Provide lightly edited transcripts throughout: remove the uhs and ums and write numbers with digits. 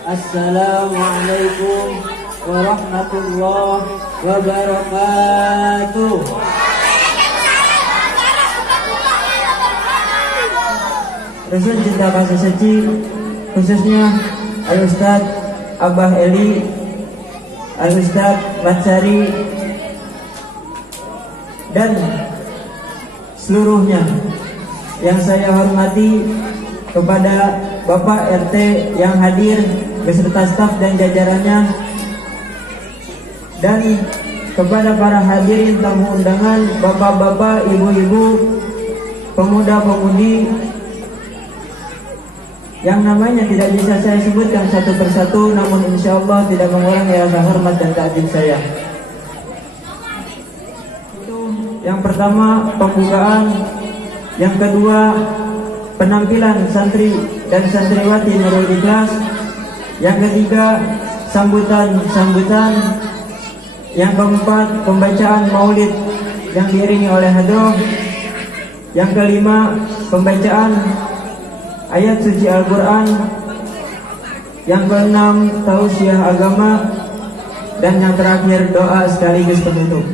Assalamualaikum warahmatullahi wabarakatuh. Rasul cinta kasih suci khususnya Al-Ustaz Abah Eli, Al-Ustaz Matsari, dan seluruhnya yang saya hormati, kepada Bapak RT yang hadir beserta staf dan jajarannya, dan kepada para hadirin tamu undangan, bapak-bapak, ibu-ibu, pemuda-pemudi yang namanya tidak bisa saya sebutkan satu persatu, namun insya Allah tidak mengurangi rasa hormat dan takdim saya. Yang pertama pembukaan, yang kedua penampilan santri dan santriwati Nurul Ikhlas, yang ketiga sambutan, yang keempat pembacaan maulid yang diiringi oleh hadroh, yang kelima pembacaan ayat suci Al-Quran, yang keenam tausiah agama, dan yang terakhir doa sekaligus penutup.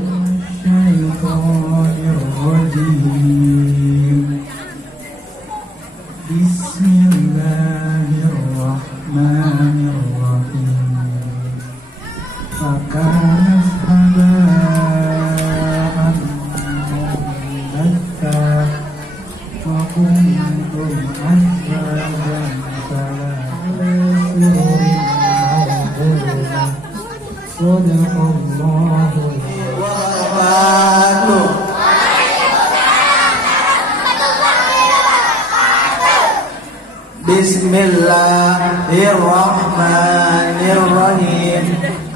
Bismillahirrahmanirrahim.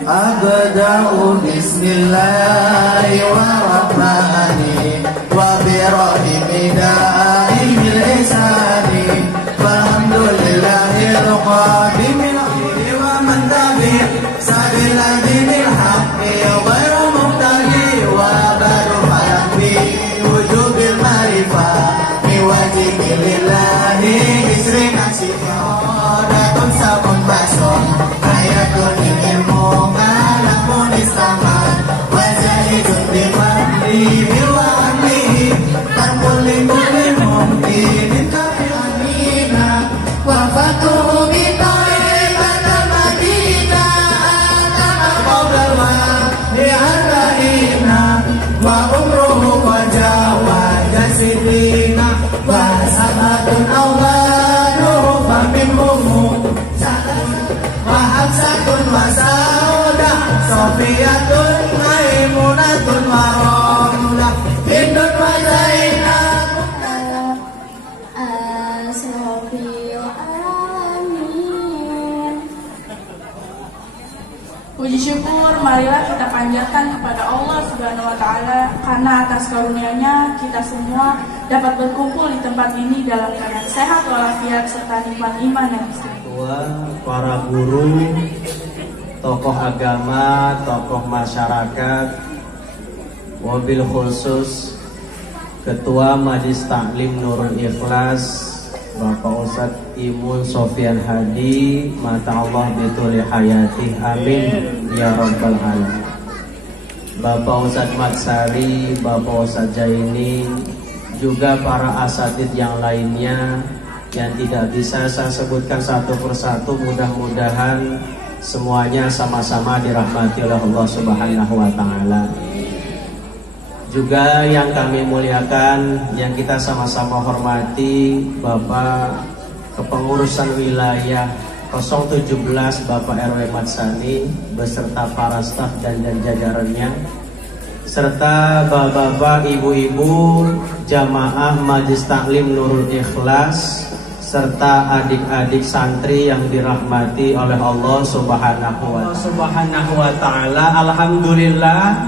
Abda'u bismillahirrahmanirrahim wa birahimi da'imil ihsani walhamdulillahil qadimil akhiri wa man tabi' sabila dinil haqqi ghairu muqtadi wa badu halaqi wujubil marifah miwajiki lillahi isri nasifah datun sabun bason ayatun ilmu ngalamun istaman wajahidun dimahli biwahli tanpulimulil mungkinin kafi'anina wafatuhu bita'ibata madina atama qawdalwa di'arrahina wa umruhu wajawa jasidina wa sabatun awladuhu faminhumu Mahabsatun wasaudah Sofiyatun maimunatun warahmulah Hindun wa zainab Asrafil amin. Puji syukur marilah kita panjatkan kepada Allah Subhanahu wa Ta'ala, karena atas karunia-Nya kita semua dapat berkumpul di tempat ini dalam keadaan sehat walafiat serta nikmat iman yang istimewa. Para guru, tokoh agama, tokoh masyarakat, wabil khusus Ketua Majelis Taklim Nurul Ikhlas Bapak Ustadz Imun Sofyan Hadi, mata Allah bituli hayati, amin ya rabbal alamin. Bapak Ustadz Matsari, Bapak Ustadz Jaini, juga para asatid yang lainnya yang tidak bisa saya sebutkan satu persatu, mudah-mudahan semuanya sama-sama dirahmati oleh Allah Subhanahu wa Ta'ala. Juga yang kami muliakan, yang kita sama-sama hormati, Bapak Kepengurusan Wilayah 017 Bapak RW Matsani beserta para staf dan jajarannya, serta bapak-bapak, ibu-ibu, jamaah Majelis Taklim Nurul Ikhlas, serta adik-adik santri yang dirahmati oleh Allah Subhanahu wa Ta'ala. Alhamdulillah,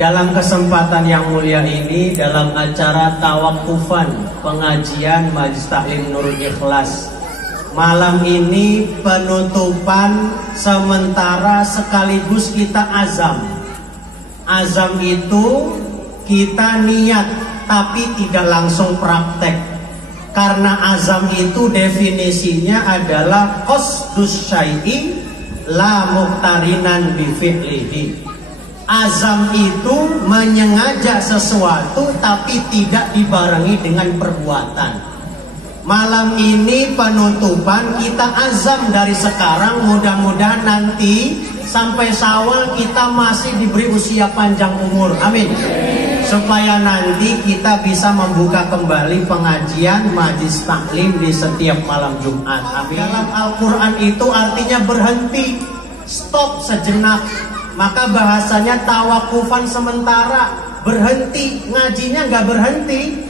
dalam kesempatan yang mulia ini, dalam acara tawakufan pengajian Majelis Taklim Nurul Ikhlas, malam ini penutupan sementara sekaligus kita azam. Azam itu kita niat tapi tidak langsung praktek. Karena azam itu definisinya adalah qasdus syai'i la muqtarinan bi fi'lihi. Azam itu menyengaja sesuatu tapi tidak dibarengi dengan perbuatan. Malam ini penutupan, kita azam dari sekarang, mudah-mudahan nanti sampai Syawal kita masih diberi usia panjang umur. Amin. Supaya nanti kita bisa membuka kembali pengajian majlis taklim di setiap malam Jumat. Amin. Dalam Al-Quran itu artinya berhenti, stop sejenak. Maka bahasanya tawakufan sementara, berhenti. Ngajinya nggak berhenti,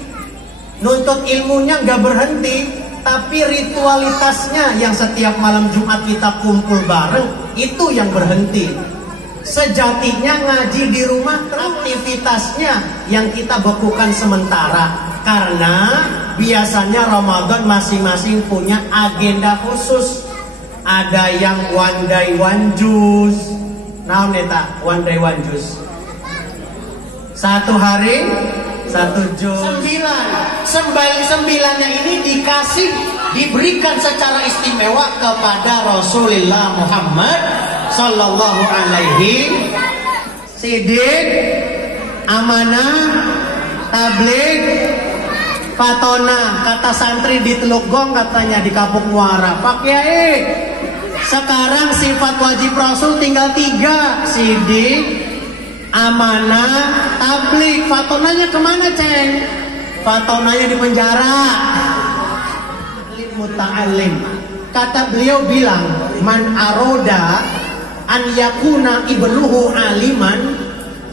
nuntut ilmunya nggak berhenti, tapi ritualitasnya yang setiap malam Jumat kita kumpul bareng, itu yang berhenti. Sejatinya ngaji di rumah, aktivitasnya yang kita bekukan sementara. Karena biasanya Ramadan masing-masing punya agenda khusus. Ada yang one day one juice. Nah, neta, one day one juice. Satu hari satu juz. Sembilannya ini diberikan secara istimewa kepada Rasulullah Muhammad Sallallahu Alaihi Sidik, amanah, tabligh, fatona. Kata santri di Teluk Gong, katanya di Kapuk Muara, Pak Kiai, sekarang sifat wajib Rasul tinggal 3: sidik, amanah, tabligh. Fatonanya kemana, Ceng? Fatonanya di penjara. Muta'alim. Kata beliau bilang, man aroda an yakuna ibnuhu aliman,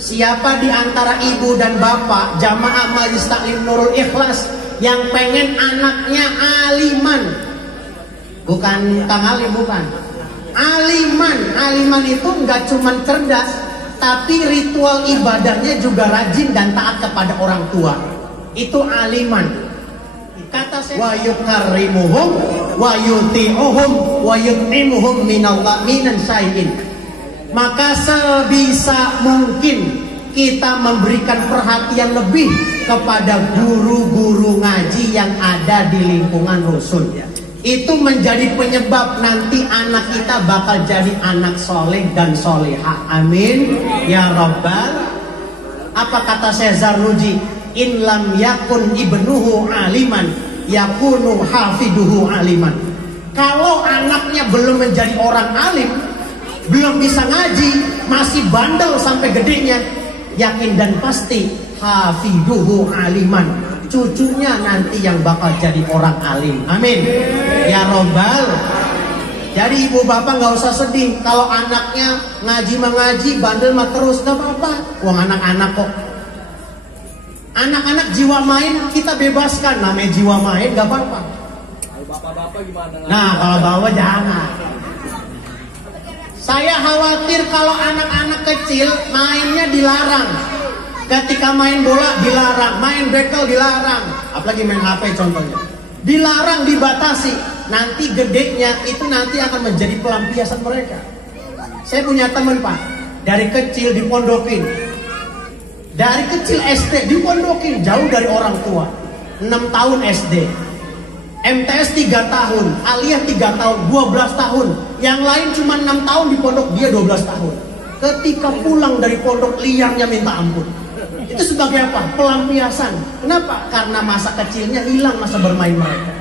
siapa di antara ibu dan bapak jamaah Majlis Taklim Nurul Ikhlas yang pengen anaknya aliman, bukan Kang Alim, bukan aliman. Aliman itu nggak cuman cerdas, tapi ritual ibadahnya juga rajin dan taat kepada orang tua. Itu aliman. Kata saya, wa yukarrimuhum wa yuti'uhum wa yut'imuhum minan syai'in. Maka sebisa mungkin kita memberikan perhatian lebih kepada guru-guru ngaji yang ada di lingkungan rusun. Itu menjadi penyebab nanti anak kita bakal jadi anak soleh dan soleha. Amin ya Rabbal. Apa kata Cesar Nuji? In lam yakun ibnuhu aliman yakunu hafiduhu aliman. Kalau anaknya belum menjadi orang alim, belum bisa ngaji, masih bandel sampai gedenya, yakin dan pasti hafiduhu aliman, cucunya nanti yang bakal jadi orang alim. Amin ya Rabbal. Jadi ibu bapak nggak usah sedih kalau anaknya ngaji, bandel mah terus, nggak apa-apa. Uang anak-anak kok. Anak-anak jiwa main kita bebaskan, namanya jiwa main gak apa-apa. Kalau bapak-bapak gimana? Nah, kalau bapak jangan. Saya khawatir kalau anak-anak kecil mainnya dilarang. Ketika main bola dilarang, main bekel dilarang, apalagi main HP contohnya. Dilarang, dibatasi. Nanti gedenya itu nanti akan menjadi pelampiasan mereka. Saya punya teman, Pak, dari kecil dipondokin. Dari kecil SD dipondokin, jauh dari orang tua. 6 tahun SD, MTS 3 tahun, aliyah 3 tahun, 12 tahun. Yang lain cuma 6 tahun di pondok, dia 12 tahun. Ketika pulang dari pondok liarnya minta ampun. Itu sebagai apa? Pelampiasan. Kenapa? Karena masa kecilnya hilang, masa bermain mereka.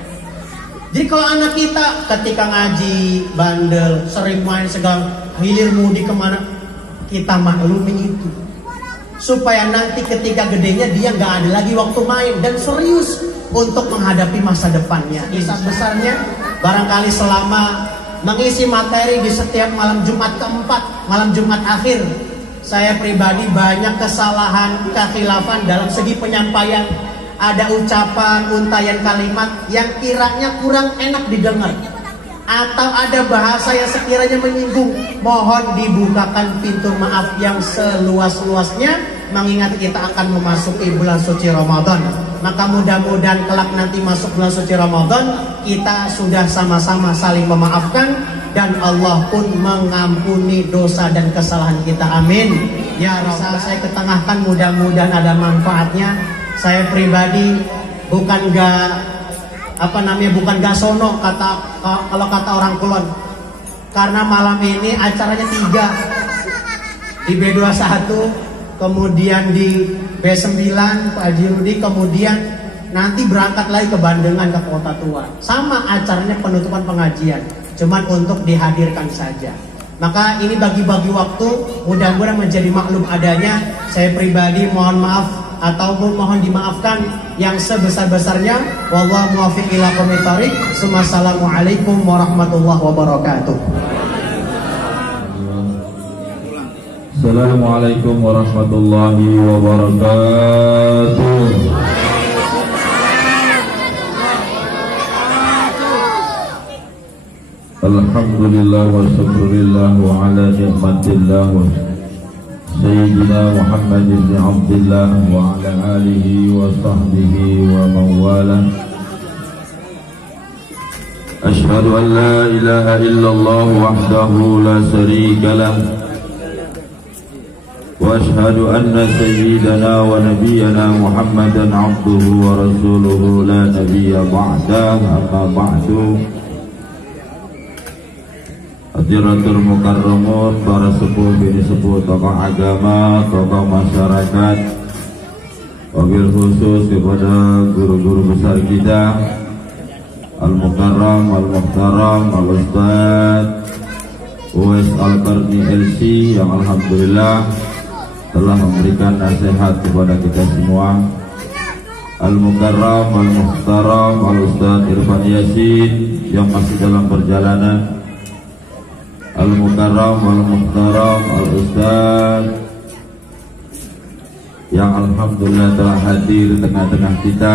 Jadi kalau anak kita ketika ngaji, bandel, sering main segala, hilir mudi kemana, kita maklumin itu. Supaya nanti ketika gedenya dia nggak ada lagi waktu main dan serius untuk menghadapi masa depannya. Besar-besarnya barangkali selama mengisi materi di setiap malam Jumat keempat, malam Jumat akhir, saya pribadi banyak kesalahan, kekhilafan dalam segi penyampaian. Ada ucapan, untayan kalimat yang kiranya kurang enak didengar, atau ada bahasa yang sekiranya menyinggung. Mohon dibukakan pintu maaf yang seluas-luasnya, mengingat kita akan memasuki bulan suci Ramadan. Maka mudah-mudahan kelak nanti masuk bulan suci Ramadan, kita sudah sama-sama saling memaafkan dan Allah pun mengampuni dosa dan kesalahan kita. Amin ya Rabbal. Saya ketengahkan, mudah-mudahan ada manfaatnya. Saya pribadi bukan gak bukan gasono kalau kata orang Kulon. Karena malam ini acaranya 3 di B21, kemudian di B9 Pak Haji Rudi, kemudian nanti berangkat lagi ke Bandengan ke Kota Tua. Sama acaranya penutupan pengajian, cuman untuk dihadirkan saja. Maka ini bagi-bagi waktu, mudah-mudahan menjadi maklum adanya. Saya pribadi mohon maaf ataupun mohon dimaafkan yang sebesar-besarnya. Wallahu muwaffiq ila aqwamit thoriq. Assalamualaikum warahmatullahi wabarakatuh. Assalamualaikum warahmatullahi wabarakatuh. Alhamdulillah wa syukurillah wa ala ni'matillah wa Sayyidina Muhammad ibn Abdullah wa ala alihi wa sahbihi wa mawala. Ashhadu an la ilaha illallah wahdahu la sharika lah, wa ashhadu anna sayyidana wa nabiyyana Muhammadan abduhu wa rasuluhu la nabiyya ba'dah. Amma ba'du. Hadiratul mukarramun, para sepuh bini sepuh, tokoh agama, tokoh masyarakat, wabil khusus kepada guru-guru besar kita, Al-Mukarram, Al-Muhtaram, Al-Ustadz Uwais Al-Qarni LC, yang alhamdulillah telah memberikan nasihat kepada kita semua. Al-Mukarram, Al-Muhtaram, Al-Ustadz Irfan Yasin yang masih dalam perjalanan. Al-Mukarram, Al-Muhtaram, Al-Ustadz yang alhamdulillah telah hadir di tengah-tengah kita,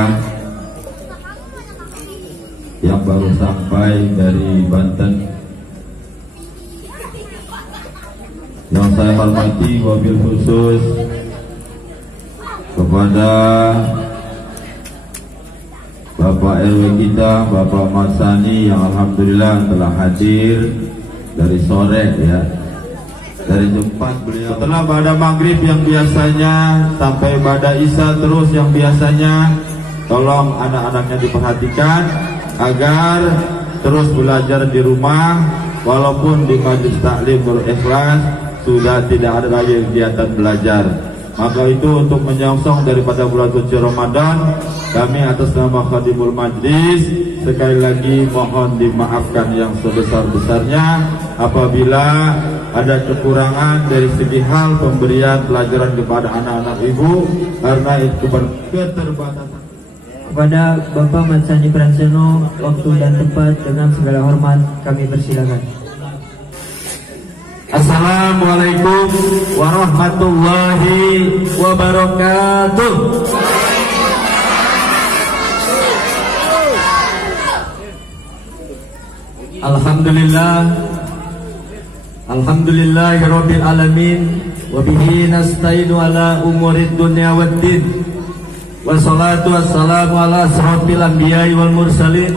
yang baru sampai dari Banten. Yang saya hormati wabil khusus kepada Bapak RW kita, Bapak Ahmad Sani, yang alhamdulillah telah hadir dari sore ya, dari jam 4 beliau. Setelah pada maghrib yang biasanya sampai pada isya terus yang biasanya, tolong anak-anaknya diperhatikan agar terus belajar di rumah, walaupun di majelis taklim berikhlas sudah tidak ada lagi kegiatan belajar. Maka itu untuk menyongsong daripada bulan suci Ramadan, kami atas nama Khadimul Majlis sekali lagi mohon dimaafkan yang sebesar-besarnya apabila ada kekurangan dari segi hal pemberian pelajaran kepada anak-anak ibu, karena itu keterbatasan. Kepada Bapak Matsani Pransono, waktu dan tempat dengan segala hormat kami persilakan. Assalamualaikum warahmatullahi wabarakatuh. Alhamdulillahirabbil alamin, wa bihi nasta'inu ala umurid dunya waddin. Wassalatu wassalamu ala asrofil anbiya'i wal mursalin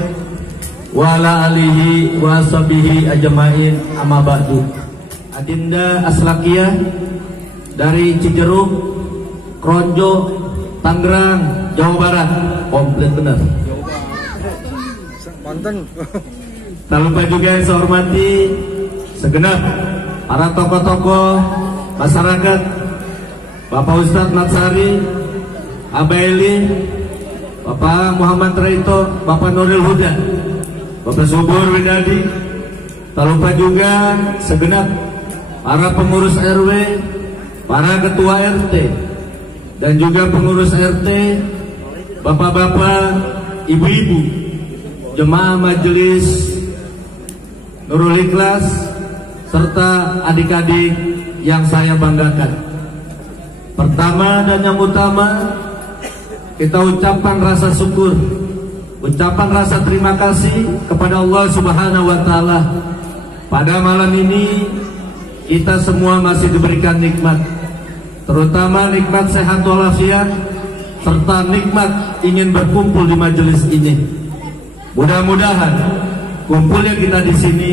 wa ala alihi wa ashabihi ajma'in, amma ba'du. Adinda Aslakiyah dari Cijeruk, Kronjo, Tangerang, Jawa Barat, komplit benar. Tak lupa juga yang saya hormati segenap para tokoh-tokoh masyarakat, Bapak Ustadz Matsari, Abaili, Bapak Muhammad Raito, Bapak Nuril Huda, Bapak Subur Widadi. Tak lupa juga segenap para pengurus RW, para ketua RT, dan juga pengurus RT, bapak-bapak, ibu-ibu, jemaah majelis Nurul Ikhlas, serta adik-adik yang saya banggakan. Pertama dan yang utama, kita ucapkan rasa syukur, ucapan rasa terima kasih kepada Allah Subhanahu wa Ta'ala. Pada malam ini kita semua masih diberikan nikmat, terutama nikmat sehat walafiat, serta nikmat ingin berkumpul di majelis ini. Mudah-mudahan kumpulnya kita di sini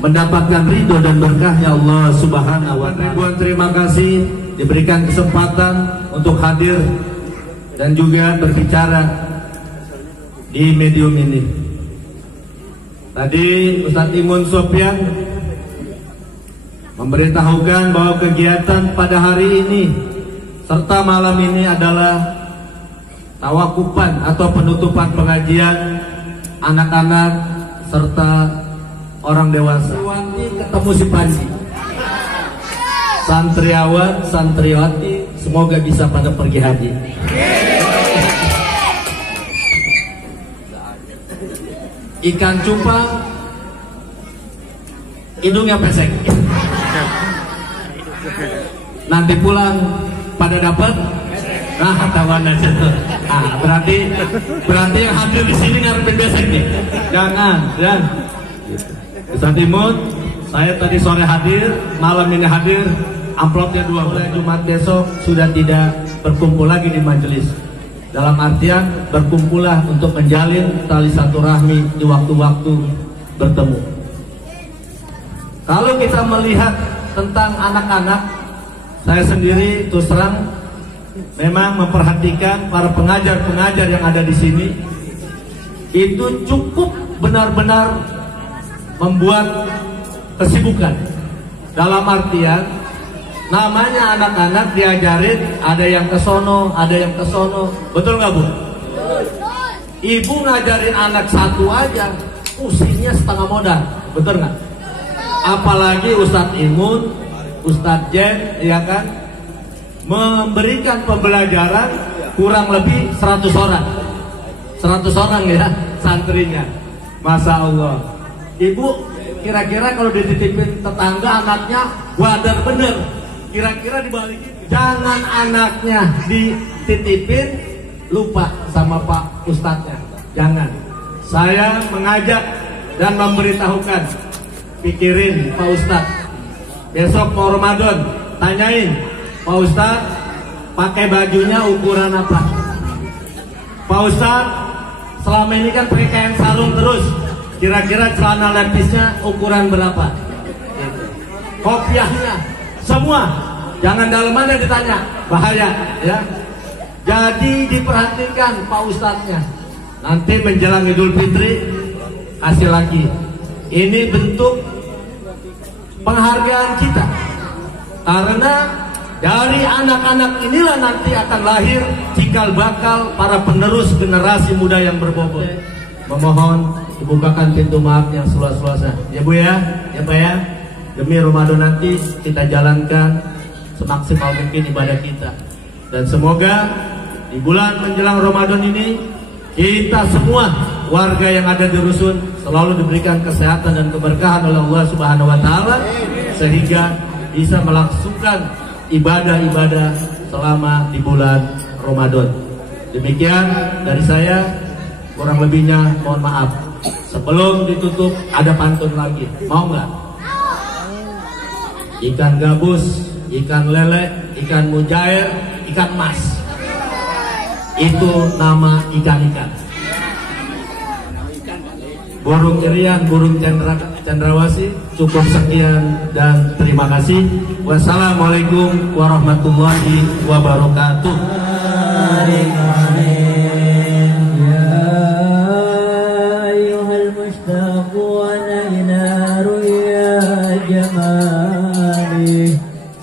mendapatkan ridho dan berkahnya Allah Subhanahu wa Ta'ala. Ribuan terima kasih diberikan kesempatan untuk hadir dan juga berbicara. di medium ini. Tadi Ustadz Imun Sofyan memberitahukan bahwa kegiatan pada hari ini serta malam ini adalah tawakupan atau penutupan pengajian anak-anak serta orang dewasa. Wanti ketemu si Panji, santriawan, santriwati, semoga bisa pada pergi haji. Ikan cupang, hidungnya pesek. Nanti pulang pada dapat. Nah, kawan aja tuh. Ah, berarti yang hadir di sini ngarepin besek nih. Jangan. Ustaz Imun, saya tadi sore hadir, malam ini hadir. Amplopnya 2. Mulai Jumat besok sudah tidak berkumpul lagi di majelis. Dalam artian berkumpullah untuk menjalin tali silaturahmi di waktu-waktu bertemu. Kalau kita melihat tentang anak-anak, saya sendiri terus terang memang memperhatikan para pengajar-pengajar yang ada di sini itu cukup benar-benar membuat kesibukan. Dalam artian namanya anak-anak diajarin, ada yang ke sono, ada yang ke sono. Betul nggak Bu? Ibu ngajarin anak satu aja, pusingnya setengah modal. Betul nggak? Apalagi Ustadz Imun, Ustadz Jen, ya kan, memberikan pembelajaran kurang lebih 100 orang. 100 orang ya santrinya. Masya Allah. Ibu kira-kira kalau dititipin tetangga anaknya wadar bener, kira-kira dibalikin. Jangan anaknya dititipin lupa sama Pak Ustadznya. Jangan. Saya mengajak dan memberitahukan, pikirin Pak Ustadz, besok mau Ramadan, tanyain Pak Ustadz pakai bajunya ukuran apa. Pak Ustadz selama ini kan pakai kain sarung terus, kira-kira celana lepisnya ukuran berapa, kopiahnya, semua. Jangan dalamannya ditanya, bahaya ya. Jadi diperhatikan Pak Ustadznya. Nanti menjelang Idul Fitri kasih lagi. Ini bentuk penghargaan kita, karena dari anak-anak inilah nanti akan lahir cikal bakal para penerus generasi muda yang berbobot. Memohon dibukakan pintu maaf yang seluas-luasnya ya Bu ya, ya Pak ya. Demi Ramadan nanti kita jalankan semaksimal mungkin ibadah kita, dan semoga di bulan menjelang Ramadan ini kita semua warga yang ada di rusun selalu diberikan kesehatan dan keberkahan oleh Allah Subhanahu wa taala, sehingga bisa melangsungkan ibadah-ibadah selama di bulan Ramadan. Demikian dari saya, kurang lebihnya mohon maaf. Sebelum ditutup ada pantun lagi, mau nggak? Ikan gabus, ikan lele, ikan mujair, ikan mas, itu nama ikan-ikan. Burung irian, burung cendrawasih. Cukup sekian dan terima kasih. Wassalamualaikum warahmatullahi wabarakatuh.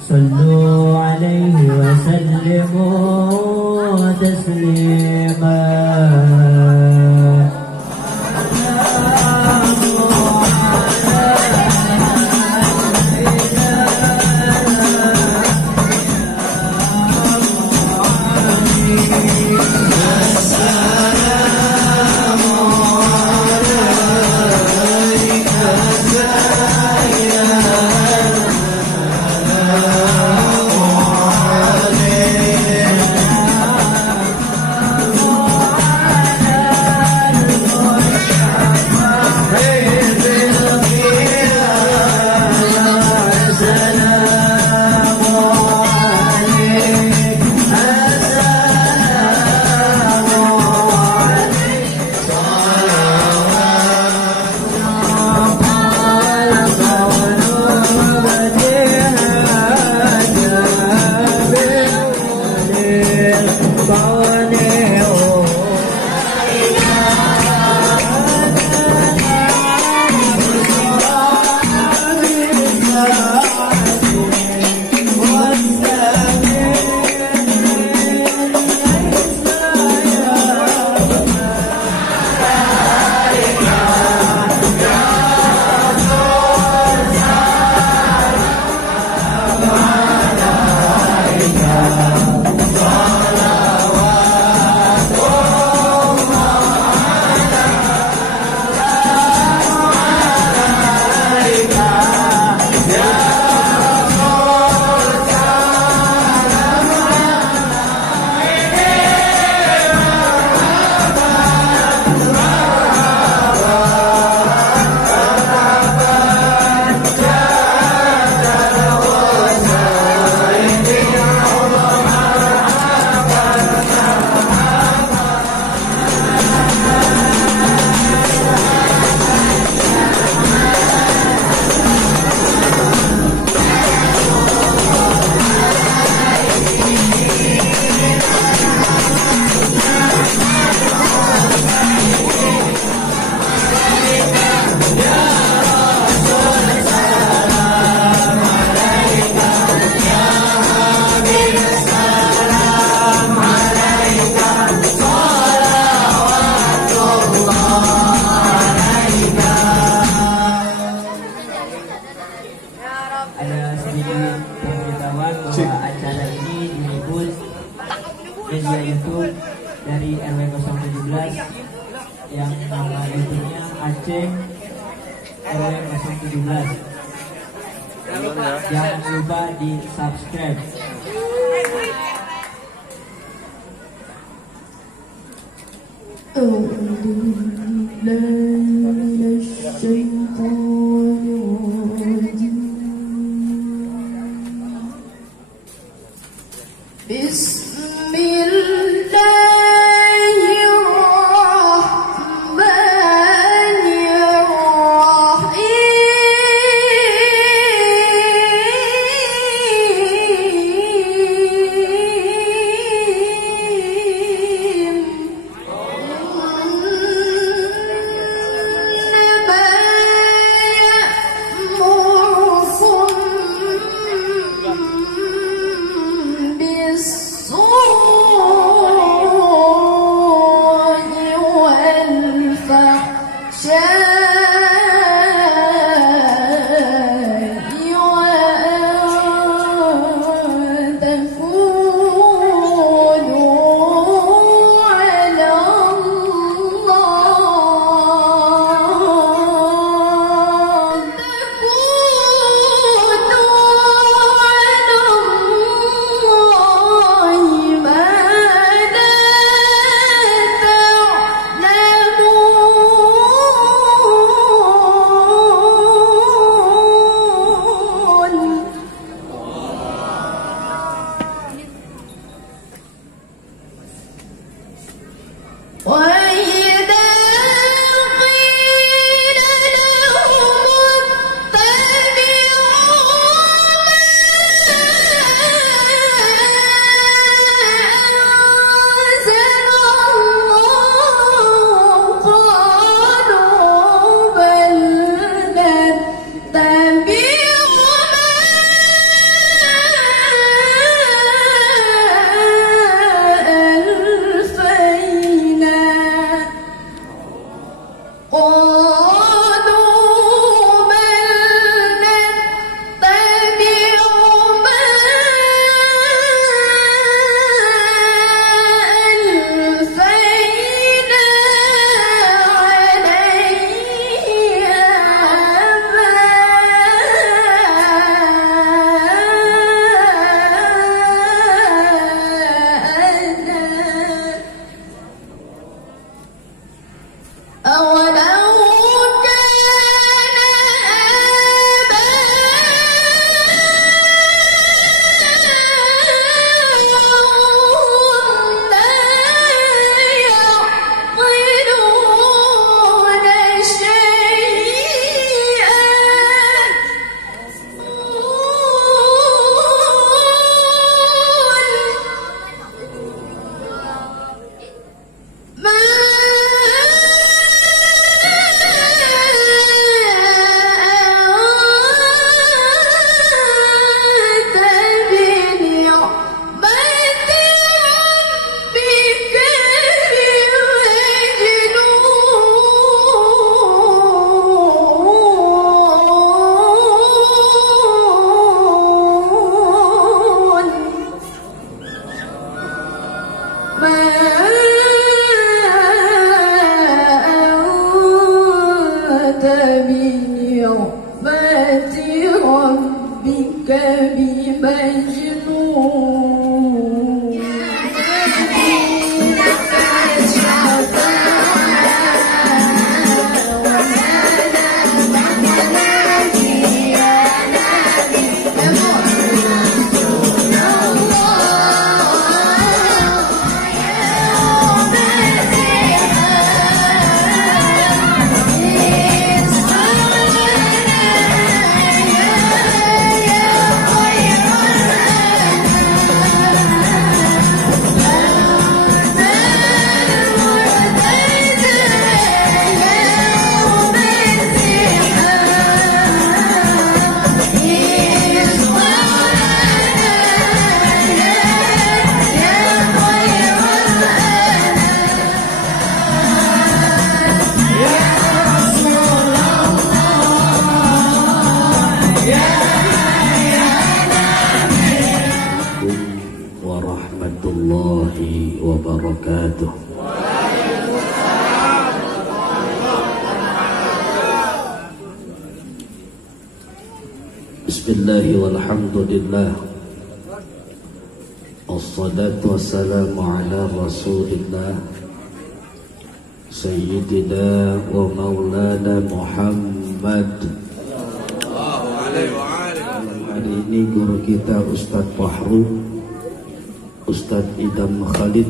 صلوا عليه وسلموا تسليما. dari RW 017 yang nama YouTube-nya Aceh RW 017. Jangan lupa di subscribe. wabarakatuh. Bismillahirrahmanirrahim. Walhamdulillah. Wassalatu wassalamu ala Rasulillah Sayyidina wa Maulana Muhammad. Hari ini guru kita Ustadz Fahru, Ustadz Idam Khalid,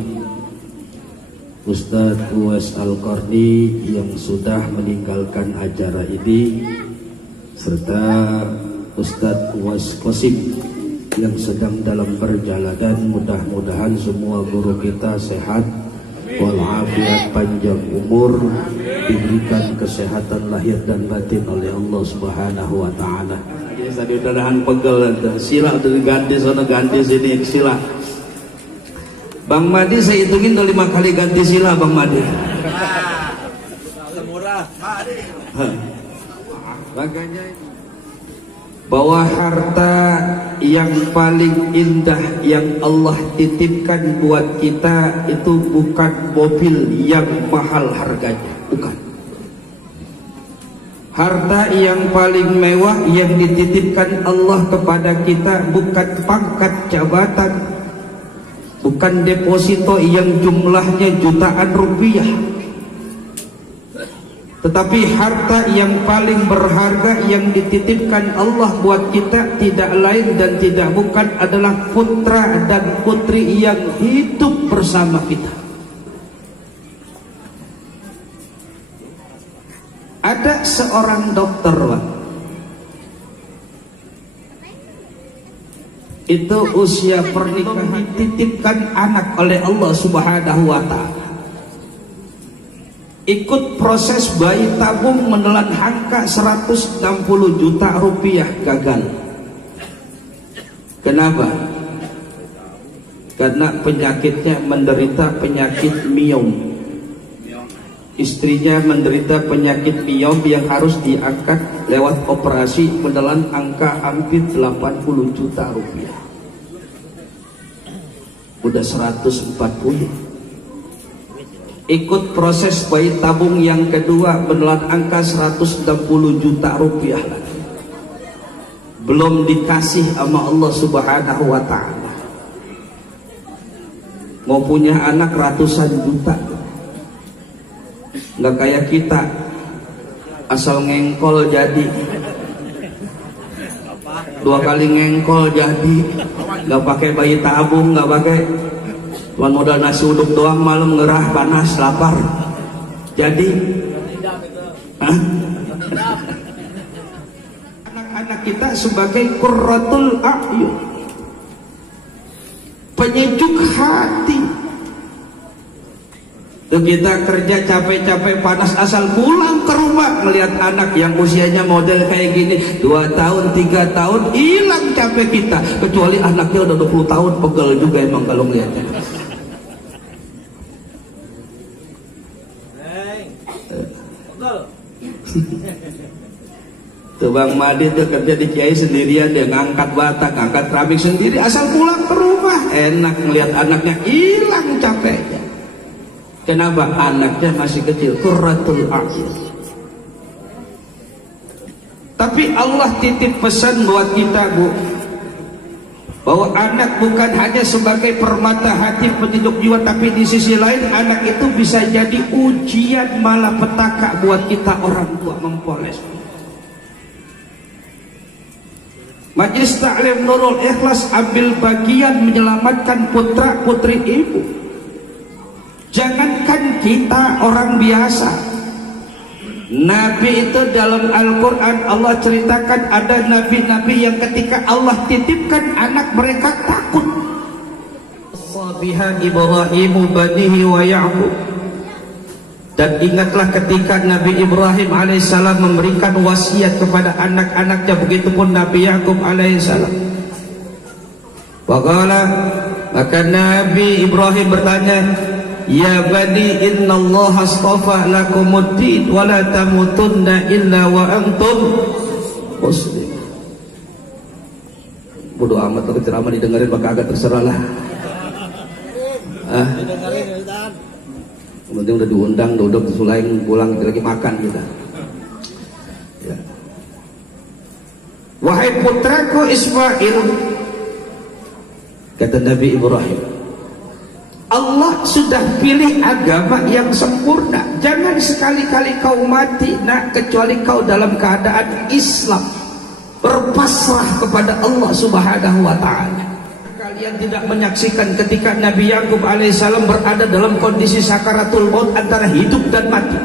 Ustadz Uwais Al-Qarni yang sudah meninggalkan acara ini, serta Ustadz Uwais Qasim yang sedang dalam perjalanan. Mudah-mudahan semua guru kita sehat walafiat, panjang umur, diberikan kesehatan lahir dan batin oleh Allah Subhanahu wa taala. Tadi udahan pegel sila udah diganti sana ganti sini sila. Bang Madi saya hitungin udah 5 kali ganti sila Bang Madi. Murah. Makanya bahwa harta yang paling indah yang Allah titipkan buat kita itu bukan mobil yang mahal harganya, bukan. Harta yang paling mewah yang dititipkan Allah kepada kita bukan pangkat jabatan, bukan deposito yang jumlahnya jutaan rupiah, tetapi harta yang paling berharga yang dititipkan Allah buat kita tidak lain dan tidak bukan adalah putra dan putri yang hidup bersama kita. Ada seorang dokter, Pak. Itu usia pernikahan dititipkan anak oleh Allah Subhanahu wa taala. Ikut proses bayi tabung menelan angka 160 juta rupiah, gagal. Kenapa? Karena penyakitnya menderita penyakit miom. Istrinya menderita penyakit miom yang harus diangkat lewat operasi menelan angka hampir 80 juta rupiah. Udah 140. Ikut proses bayi tabung yang kedua menelan angka 160 juta rupiah lagi. Belum dikasih sama Allah Subhanahu wa taala. Mau punya anak ratusan juta. Nggak kayak kita asal ngengkol jadi. 2 kali ngengkol jadi. Nggak pakai bayi tabung, nggak pakai. Cuman modal nasi uduk doang, malam ngerah, panas, lapar. Jadi anak-anak kita sebagai qurratul a'yun, penyejuk hati. Tuh kita kerja capek-capek panas asal pulang ke rumah melihat anak yang usianya model kayak gini 2 tahun 3 tahun hilang capek kita. Kecuali anaknya udah 20 tahun pegel juga emang kalau melihatnya. Tuh Bang Madi tuh kerja di Kiai sendirian, dia ngangkat bata, ngangkat keramik sendiri, asal pulang ke rumah enak melihat anaknya hilang capeknya. Kenapa? Anaknya masih kecil, qurratul a'yun. Tapi Allah titip pesan buat kita, Bu, bahwa anak bukan hanya sebagai permata hati, penyejuk jiwa, tapi di sisi lain anak itu bisa jadi ujian malapetaka buat kita orang tua mempoles. Majelis Ta'lim Nurul Ikhlas ambil bagian menyelamatkan putra putri ibu. Jangankan kita orang biasa, Nabi itu dalam Al-Quran Allah ceritakan ada nabi-nabi yang ketika Allah titipkan anak mereka takut. Sabiha Ibrahimu banihi wa Ya'qub. Dan ingatlah ketika Nabi Ibrahim alaihissalam memberikan wasiat kepada anak-anaknya, begitupun Nabi Ya'qub alaihissalam. Waqala, maka Nabi Ibrahim bertanya, ya bani innallaha astafa lakumuddin wa la tamutunna illa wa antum muslimun. Bodoh amat kalau ceramah didengarin maka agak terserah lah. Kemudian udah diundang, duduk Sulaim pulang lagi makan kita. Ya. Wahai putraku Ismail, kata Nabi Ibrahim, Allah sudah pilih agama yang sempurna. Jangan sekali-kali kau mati nak, kecuali kau dalam keadaan Islam, berpasrah kepada Allah Subhanahu wa ta'ala. Kalian tidak menyaksikan ketika Nabi Yakub alaihissalam berada dalam kondisi sakaratul maut antara hidup dan mati.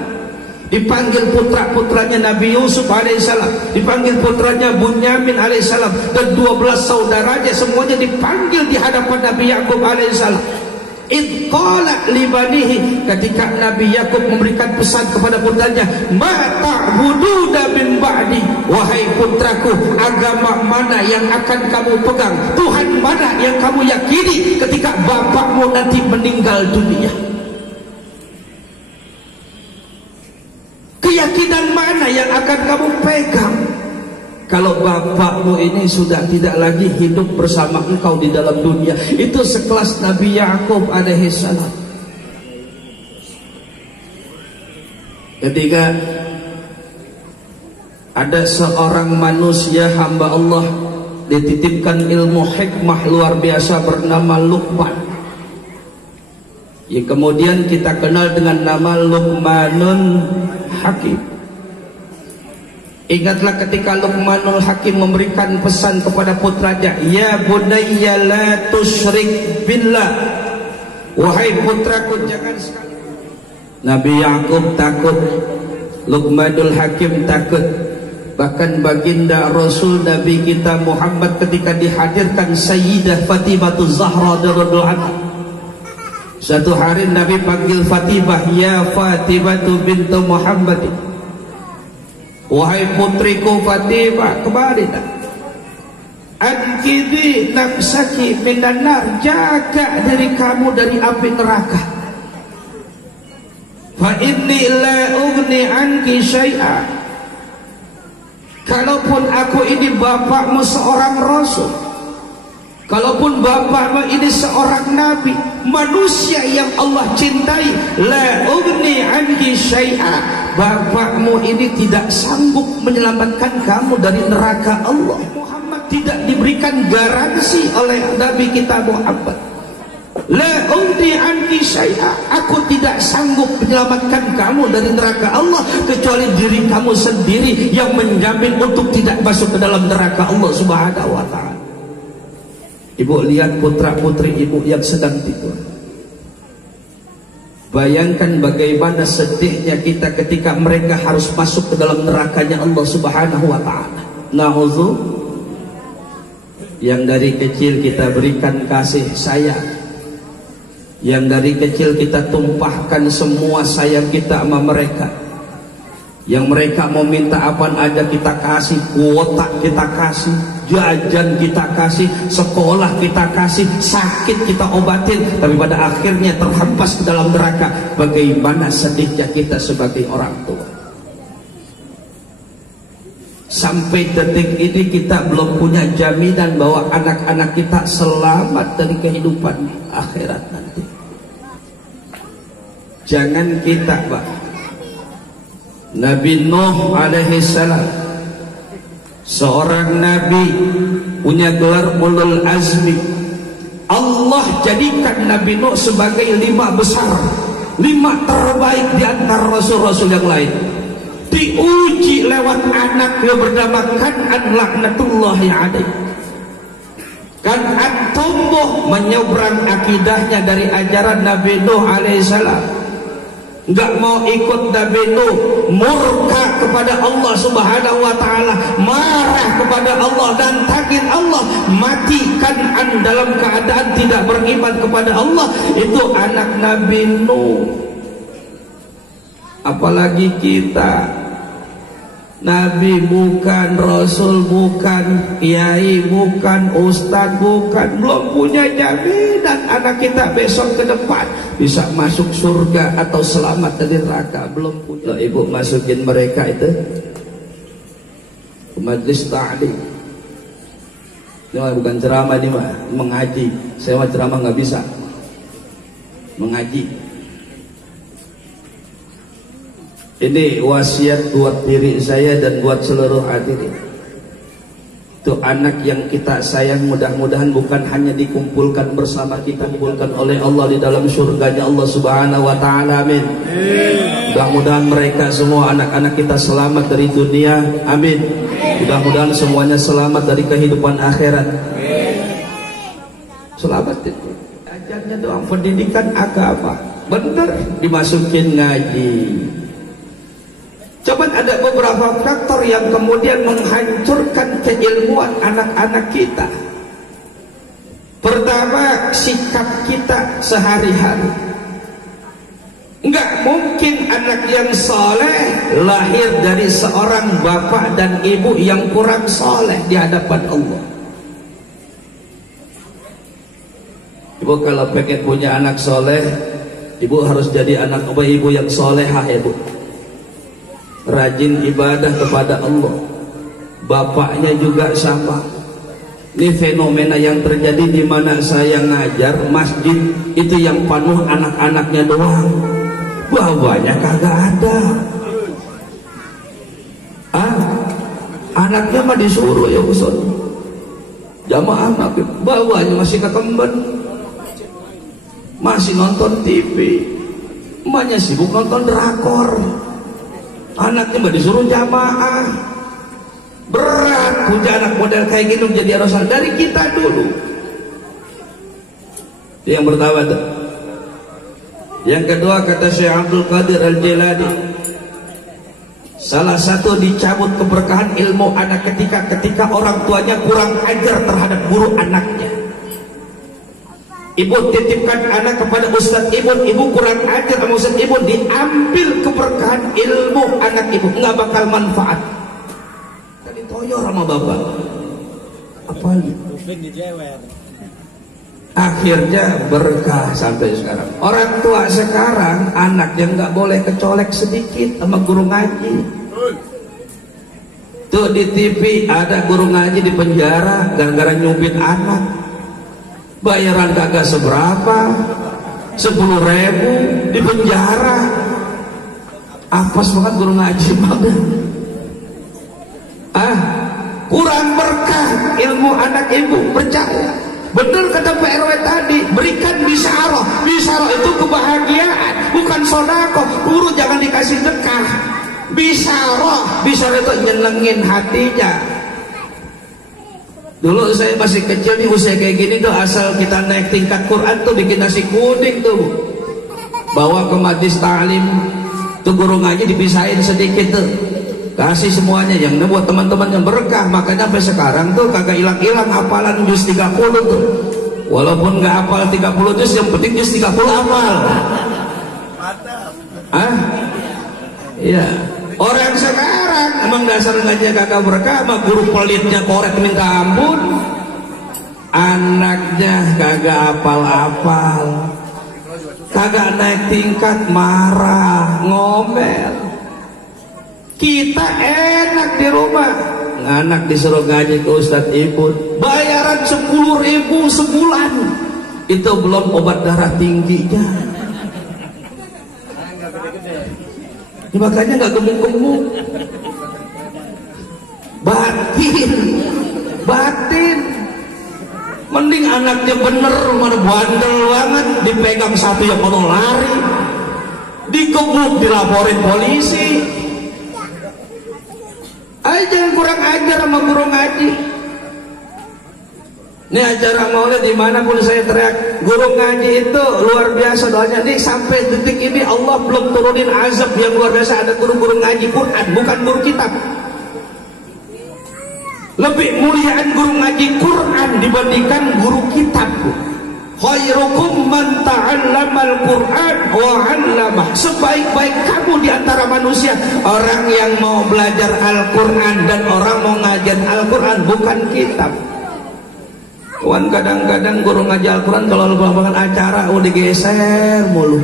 Dipanggil putra-putranya Nabi Yusuf alaihissalam, dipanggil putranya Bunyamin alaihissalam, dan 12 saudaranya semuanya dipanggil di hadapan Nabi Yakub alaihissalam. Idqala libanihi, ketika Nabi Yakub memberikan pesan kepada putranya, ma ta'buduna min ba'di, wahai putraku, agama mana yang akan kamu pegang, Tuhan mana yang kamu yakini ketika bapakmu nanti meninggal dunia? Keyakinan mana yang akan kamu pegang kalau bapakmu ini sudah tidak lagi hidup bersama engkau di dalam dunia? Itu sekelas Nabi Yakub alaihissalam. Ketika ada seorang manusia hamba Allah dititipkan ilmu hikmah luar biasa bernama Luqman, ya, kemudian kita kenal dengan nama Luqmanun Hakim. Ingatlah ketika Luqmanul Hakim memberikan pesan kepada putranya, ya bunayya la tusyrik billah, wahai putraku jangan sekali. Nabi Yakub takut, Luqmanul Hakim takut. Bahkan baginda Rasul Nabi kita Muhammad ketika dihadirkan Sayyidah Fatimah Zahra radhiyallahu anha, satu hari Nabi panggil Fatimah, ya Fatimah bintu Muhammad, wahai putriku Fatimah, kembali nak, ankidhi nafsaki minan nar, jaga diri kamu dari api neraka. Fa inni la ughni anki syai'a, kalaupun aku ini bapakmu seorang rasul, kalaupun bapakmu ini seorang nabi, manusia yang Allah cintai, la ughni anki syai'a, bapakmu ini tidak sanggup menyelamatkan kamu dari neraka Allah. Muhammad tidak diberikan garansi oleh Nabi kita Muhammad. La ughni anki syai'a, aku tidak sanggup menyelamatkan kamu dari neraka Allah kecuali diri kamu sendiri yang menjamin untuk tidak masuk ke dalam neraka Allah Subhanahu wa ta'ala. Ibu lihat putra-putri ibu yang sedang tidur. Bayangkan bagaimana sedihnya kita ketika mereka harus masuk ke dalam nerakanya Allah Subhanahu wa ta'ala. Na'udzu, yang dari kecil kita berikan kasih sayang, yang dari kecil kita tumpahkan semua sayang kita sama mereka, yang mereka mau minta apa aja kita kasih, kuota kita kasih, jajan kita kasih, sekolah kita kasih, sakit kita obatin, tapi pada akhirnya terhempas ke dalam neraka. Bagaimana sedihnya kita sebagai orang tua. Sampai detik ini kita belum punya jaminan bahwa anak-anak kita selamat dari kehidupan akhirat nanti. Jangan kita, Pak, Nabi Nuh alaihissalam, seorang nabi punya gelar ulul azmi. Allah jadikan Nabi Nuh sebagai 5 besar, 5 terbaik di antara rasul-rasul yang lain. Diuji lewat anak yang bernama Kan'an laknatullahi alaih. Kan'an tumbuh menyeberang akidahnya dari ajaran Nabi Nuh alaihissalam, enggak mau ikut Nabi Nuh, murka kepada Allah Subhanahu wa ta'ala, marah kepada Allah dan tagih Allah, matikan dalam keadaan tidak beriman kepada Allah. Itu anak Nabi Nuh. Apalagi kita, Nabi bukan, Rasul bukan, kiai bukan, ustadz bukan, belum punya jaminan anak kita besok ke depan bisa masuk surga atau selamat dari neraka. Belum punya. Ibu masukin mereka itu ke majlis ta'lim. Ini bukan ceramah, ini mah mengaji. Saya mah ceramah nggak bisa, mengaji. Ini wasiat buat diri saya dan buat seluruh hadirin. Itu anak yang kita sayang, mudah-mudahan bukan hanya dikumpulkan bersama kita, dikumpulkan oleh Allah di dalam surganya Allah Subhanahu wa taala. Amin. Mudah-mudahan mereka semua anak-anak kita selamat dari dunia. Amin. Mudah-mudahan semuanya selamat dari kehidupan akhirat. Selamat itu. Ajarnya doang pendidikan agama. Bener dimasukin ngaji. Coba ada beberapa faktor yang kemudian menghancurkan keilmuan anak-anak kita. Pertama, sikap kita sehari-hari. Enggak mungkin anak yang soleh lahir dari seorang bapak dan ibu yang kurang soleh di hadapan Allah. Ibu kalau pengen punya anak soleh, ibu harus jadi anak ibu yang solehah ya bu. Rajin ibadah kepada Allah. Bapaknya juga sama. Ini fenomena yang terjadi di mana saya ngajar masjid itu yang penuh anak-anaknya doang. Bapaknya kagak ada. Anaknya mah disuruh ya Ustaz. Jamaah maghrib, bapaknya masih kekemben. Masih nonton TV. Emaknya sibuk nonton drakor. Anaknya mbak disuruh jamaah. Berat punya anak model kayak gitu jadi rasul dari kita dulu. Itu yang pertama tuh. Yang kedua kata Syekh Abdul Qadir Al-Jilani, salah satu dicabut keberkahan ilmu anak ketika orang tuanya kurang ajar terhadap guru anaknya. Ibu titipkan anak kepada Ustadz ibu kurang ajar sama Ustadz ibu, diambil keberkahan ilmu anak ibu, nggak bakal manfaat. Tadi toyor sama bapak. Apa lagi? Akhirnya berkah sampai sekarang. Orang tua sekarang anaknya nggak boleh kecolek sedikit sama guru ngaji. Tuh di TV ada guru ngaji di penjara gara-gara nyubit anak. Bayaran kagak seberapa, 10.000 di penjara. Apes banget guru ngaji banget. Kurang berkah ilmu anak ibu, percaya. Betul kata Pak RW tadi, berikan bisyarah. Bisyarah itu kebahagiaan, bukan sodako. Guru jangan dikasih dekah. Bisyarah itu nyenengin hatinya. Dulu saya masih kecil nih, usia kayak gini tuh, asal kita naik tingkat Quran tuh bikin nasi kuning tuh, bawa ke majlis ta'lim tuh, guru ngaji dipisahin sedikit tuh, kasih semuanya yang buat teman-teman yang berkah. Makanya sampai sekarang tuh kagak hilang-hilang hafalan juz 30 tuh, walaupun nggak hafal 30 juz, yang penting juz 30 hafal. Iya. Orang sekarang emang dasar ngajinya kagak berkah, sama guru pelitnya korek minta ampun, anaknya kagak apal-apal, kagak naik tingkat, marah, ngomel. Kita enak di rumah, anak disuruh ngaji ke Ustadz Ibun, bayaran 10.000 sebulan, itu belum obat darah tingginya. Ya, makanya nggak gemuk-gemuk. Batin. Mending anaknya bener, mana bandel banget, dipegang satu yang mau lari, digebuk, dilaporin polisi. Ayo jangan kurang ajar sama guru ngaji. Ini acara maulid dimanapun saya teriak, guru ngaji itu luar biasa doanya. Nih sampai detik ini Allah belum turunin azab yang luar biasa. Ada guru-guru ngaji Quran, bukan guru kitab. Lebih muliaan guru ngaji Quran dibandingkan guru kitab. Khairukum man ta'allamal Quran wa 'allamah. Sebaik-baik kamu di antara manusia orang yang mau belajar Al-Quran dan orang mau ngajar Al-Quran, bukan kitab. Wan kadang-kadang guru ngaji Al-Quran kalau lapangan acara digeser mulu.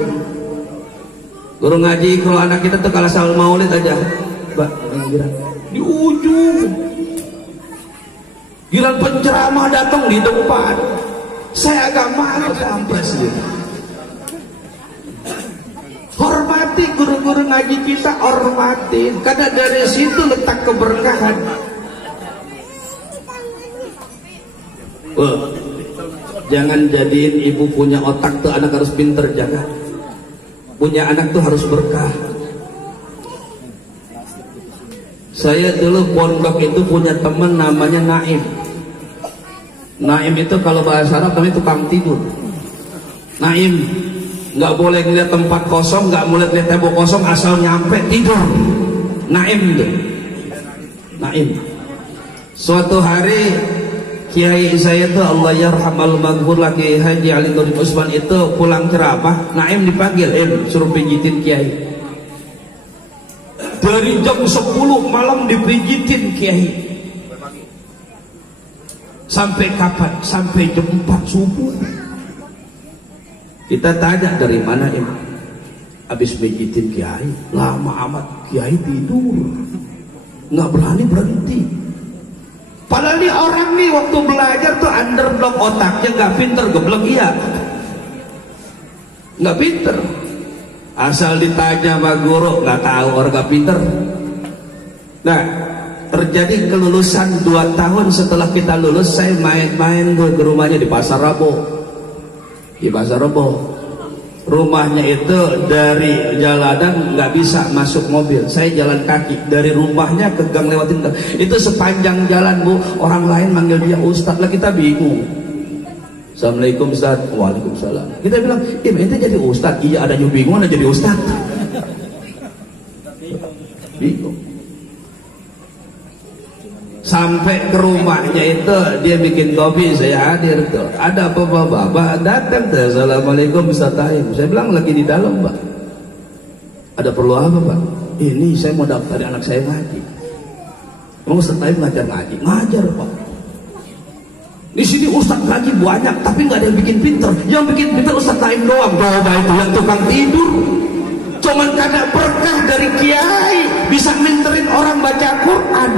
Guru ngaji kalau anak kita tuh kalau soal maulid aja, Mbak, di ujung. Giliran penceramah datang di depan, saya agak malu sampai sini. Hormati guru-guru ngaji kita hormatin, karena dari situ letak keberkahan. Jangan jadiin ibu punya otak tuh anak harus pinter, jangan. Punya anak tuh harus berkah. Saya dulu pondok itu punya teman namanya Naim. Naim itu kalau bahasa Arab namanya tukang tidur. Naim nggak boleh ngeliat tempat kosong, nggak boleh ngeliat tembok kosong, asal nyampe tidur. Naim itu. Naim. Suatu hari kiai saya itu Allah yarhamal maghfur lagi Haji Ali Nurdin Usman itu pulang ceramah, Naim dipanggil, suruh pijitin kiai. Dari jam 10 malam dipijitin kiai. Sampai kapan? Sampai jam 4 subuh. Kita tanya dari mana ini? Habis pijitin kiai, lama amat kiai tidur. Nggak berani berhenti. Padahal nih orang nih waktu belajar tuh underdog otaknya, nggak pinter, geblek iya. Nggak pinter. Asal ditanya sama guru nggak tahu, orang nggak pinter. Nah, terjadi kelulusan 2 tahun setelah kita lulus, saya main-main ke rumahnya di Pasar Rebo. Di Pasar Rebo. Rumahnya itu dari jalanan nggak bisa masuk mobil. Saya jalan kaki dari rumahnya ke gang lewatin gang. Itu sepanjang jalan, Bu, orang lain manggil dia Ustadz, lah kita bingung. Assalamualaikum Ustaz. Waalaikumsalam. Kita bilang, ente jadi Ustaz? Iya, ada yang bingung, ada jadi Ustaz. Bingung. Sampai ke rumahnya itu dia bikin kopi, saya hadir tuh. Ada apa bapak datang tuh. Assalamualaikum Ustaz Taim. Saya bilang lagi di dalam, Pak. Ada perlu apa, Pak? Ini saya mau daftar anak saya ngaji. Emang Ustaz Taim ngajar ngaji? Ngajar, Pak. Di sini Ustaz ngaji banyak, tapi nggak ada yang bikin pinter. Yang bikin pinter Ustaz Taim doang. Coba itu yang tukang tidur. Cuman karena berkah dari kiai bisa minterin orang baca Quran.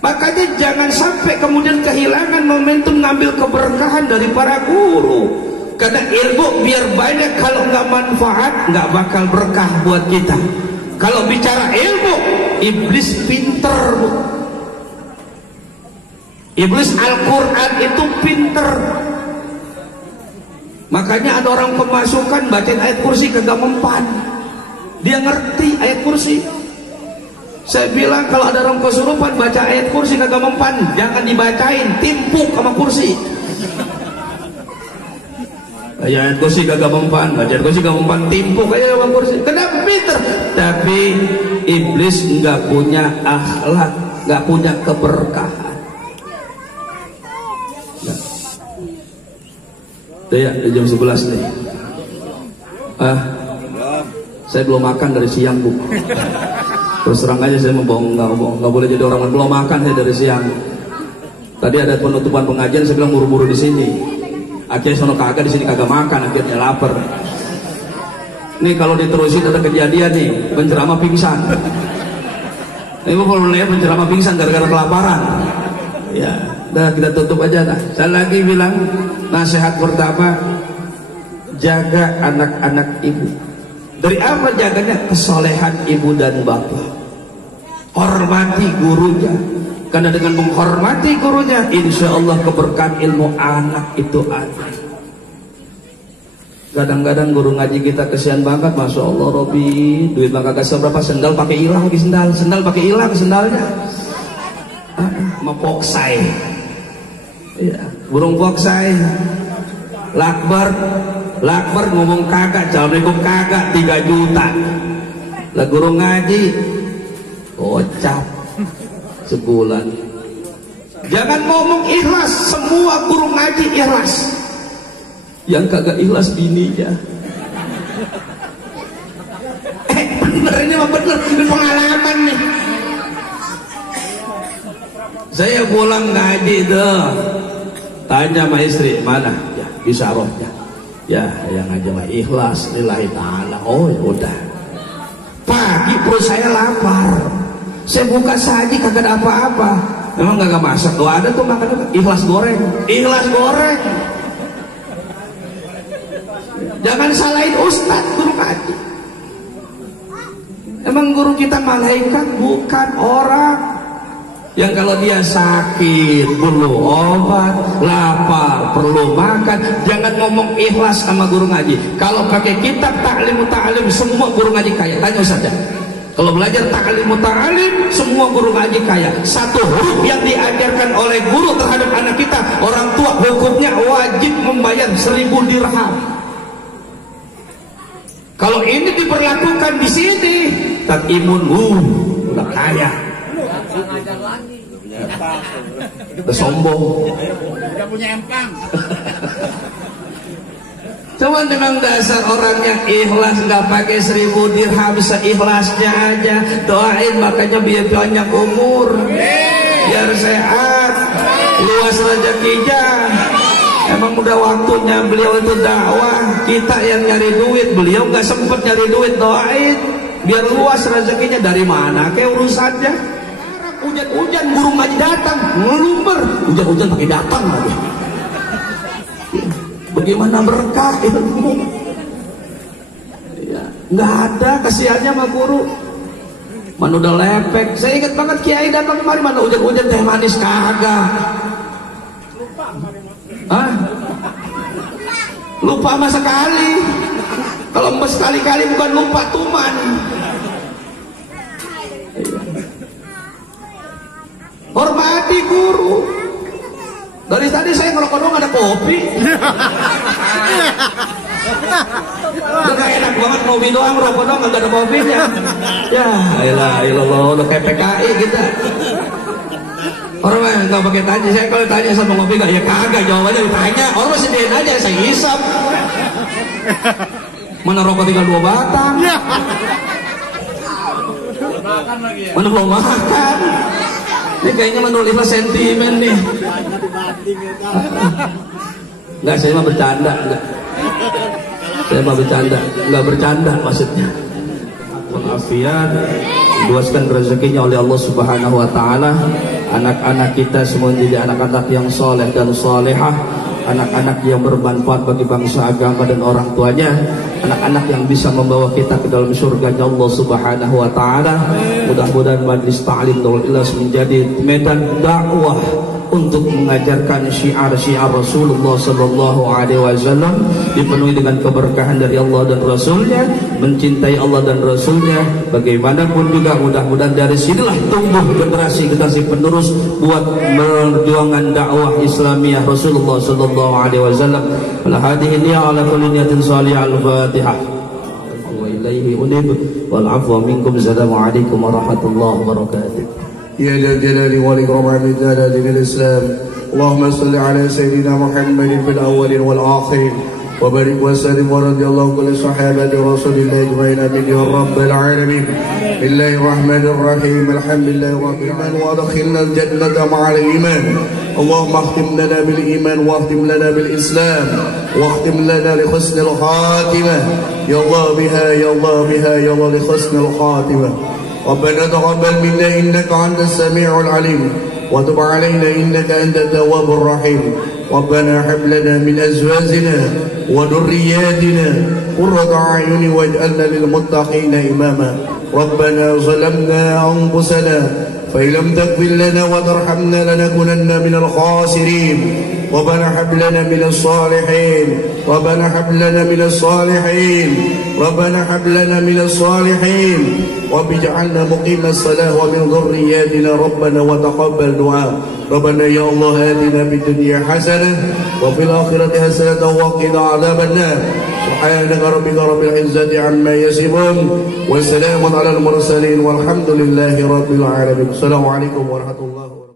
Makanya jangan sampai kemudian kehilangan momentum ngambil keberkahan dari para guru. Karena ilmu biar banyak, kalau nggak manfaat nggak bakal berkah buat kita. Kalau bicara ilmu, iblis pinter, Bu. Iblis Al-Quran itu pinter. Makanya ada orang pemasukan bacain ayat kursi kagak mempan. Dia ngerti ayat kursi. Saya bilang kalau ada orang kesurupan baca ayat kursi kagak mempan, jangan dibacain, timpuk sama kursi. Ayat kursi kagak mempan, baca ayat kursi kagak mempan, timpuk aja sama kursi. Kenapa pinter? Tapi iblis nggak punya akhlak, nggak punya keberkahan. Ya, jam 11 nih. Saya belum makan dari siang, Bu. Terus terang aja saya nggak boleh jadi orang belum makan saya dari siang. Tadi ada penutupan pengajian, saya bilang buru-buru di sini. Akhirnya sono kagak, di sini kagak makan, akhirnya lapar. Nih kalau diterusin ada kejadian nih, penceramah pingsan. Ini kalau lihat penceramah pingsan gara-gara kelaparan. Ya, udah kita tutup aja dah. Saya lagi bilang nasihat pertama, jaga anak-anak ibu. Dari apa jaganya? Kesolehan ibu dan bapak. Hormati gurunya. Karena dengan menghormati gurunya, insya Allah keberkahan ilmu anak itu ada. Kadang-kadang guru ngaji kita kesian banget, Masya Allah, Robi, duit maka kasih berapa, sendal pakai ilang lagi, sendal pakai ilang sendalnya. Sama poksai. Ya, burung poksai. Lakbar ngomong kagak, Assalamualaikum kagak, 3 juta. Lah guru ngaji gocap sebulan. Jangan ngomong ikhlas, semua guru ngaji ikhlas. Yang kagak ikhlas bininya. Bener ini mah bener, ini pengalaman nih. Saya pulang ngaji tuh, tanya sama istri, mana? Ya, bisa rohnya. Ya, yang aja mah ikhlas lillahi ta'ala. Oh ya udah. Pagi perut saya lapar, saya buka saji kagak ada apa-apa. Memang kagak masak, tuh ada tuh makan ikhlas goreng. Jangan salahin ustaz, guru ngaji. Emang guru kita malaikat, bukan orang. Yang kalau dia sakit perlu obat, lapar perlu makan. Jangan ngomong ikhlas sama guru ngaji. Kalau pakai kitab ta'lim semua guru ngaji kaya. Tanya saja. Kalau belajar ta'lim semua guru ngaji kaya. Satu huruf yang diajarkan oleh guru terhadap anak kita, orang tua hukumnya wajib membayar 1000 dirham. Kalau ini diberlakukan di sini, tak imun udah kaya. Udah sombong. Udah punya empang. Cuman memang dasar orang yang ikhlas, nggak pakai 1000 dirham, seikhlasnya aja. Doain makanya biar banyak umur, biar sehat, luas rezekinya. Emang udah waktunya beliau itu dakwah, kita yang nyari duit, beliau nggak sempet nyari duit. Doain biar luas rezekinya. Dari mana kayak urusannya? Hujan-hujan burung ngaji datang, ngelumber. Hujan-hujan pakai datang lagi. Bagaimana berkah ilmu? Ya, nggak ada kasihannya sama guru. Mana udah lepek. Saya ingat banget Kiai datang kemarin, mana hujan-hujan teh manis kagak. Hah? Lupa sama sekali. Kalau sekali-kali bukan lupa, tuman. Hormati guru. Dari tadi saya ngerokok doang ada kopi. Udah enak banget kopi doang, ngerokok doang gak ada kopinya. Ya ilah, udah kayak PKI kita. Orang mah nggak pakai tanya. Saya kalau tanya sama kopi gak, ya kagak, jawabannya ditanya. Orang masih sediain aja, saya hisap. Mana rokok tinggal 2 batang. Mana belum makan. Ini kayaknya menulislah sentimen nih. Enggak, saya mah bercanda, enggak. Saya mah bercanda, enggak bercanda maksudnya. Walafiat, luaskan rezekinya oleh Allah Subhanahu wa taala. Anak-anak kita semua jadi anak-anak yang soleh dan solehah, anak-anak yang bermanfaat bagi bangsa, agama dan orang tuanya, anak-anak yang bisa membawa kita ke dalam surganya Allah Subhanahu wa taala. Mudah-mudahan majlis ta'lim Darul Ikhlas menjadi medan dakwah untuk mengajarkan syiar-syiar Rasulullah sallallahu alaihi wasallam, dipenuhi dengan keberkahan dari Allah dan Rasulnya, mencintai Allah dan Rasulnya. Bagaimanapun juga mudah-mudahan dari sinilah tumbuh generasi-generasi penerus buat perjuangan dakwah Islamiyah Rasulullah sallallahu alaihi wasallam. Wala hadhihi niya ala kulli niyatin salihah. Al-Fatihah. Wa ilaihi unib wal afwa minkum. Assalamualaikum warahmatullahi wabarakatuh. يا ذا الجلال والإكرام والمجد دين الإسلام. اللهم صل على سيدنا محمد في الأولين والآخرين وبارك وسلم ورضي الله كل صحابة رسول الله أجمعين آمين يا رب العالمين. بسم الله الرحمن الرحيم. الحمد لله رب العالمين وأدخلنا الجنة مع الإيمان. اللهم اختم لنا بالإيمان واختم لنا بالإسلام واختم لنا لحسن الخاتمة يا الله بها يا الله بها يا الله لحسن الخاتمة. ربنا تقبل منا إنك أنت السميع العليم وتب علينا إنك أنت التواب الرحيم. ربنا هب لنا من أزواجنا وذرياتنا قرة أعين واجعلنا للمتقين إماما. ربنا ظلمنا أنفسنا فإن لم تغفر لنا وترحمنا لنكونن من الخاسرين. ربنا هب لنا من الصالحين ربنا هب لنا من الصالحين ربنا هب لنا من الصالحين رب اجعلنا مقيم الصلاة ومن ذرياتنا ربنا وتقبل دعاء. ربنا يا الله آتنا في الدنيا حسنة وفي الآخرة حسنة وقنا عذاب النار. سبحانك ربك رب العزة عما يصفون وسلام على المرسلين والحمد لله رب العالمين. السلام عليكم ورحمة الله وبركاته.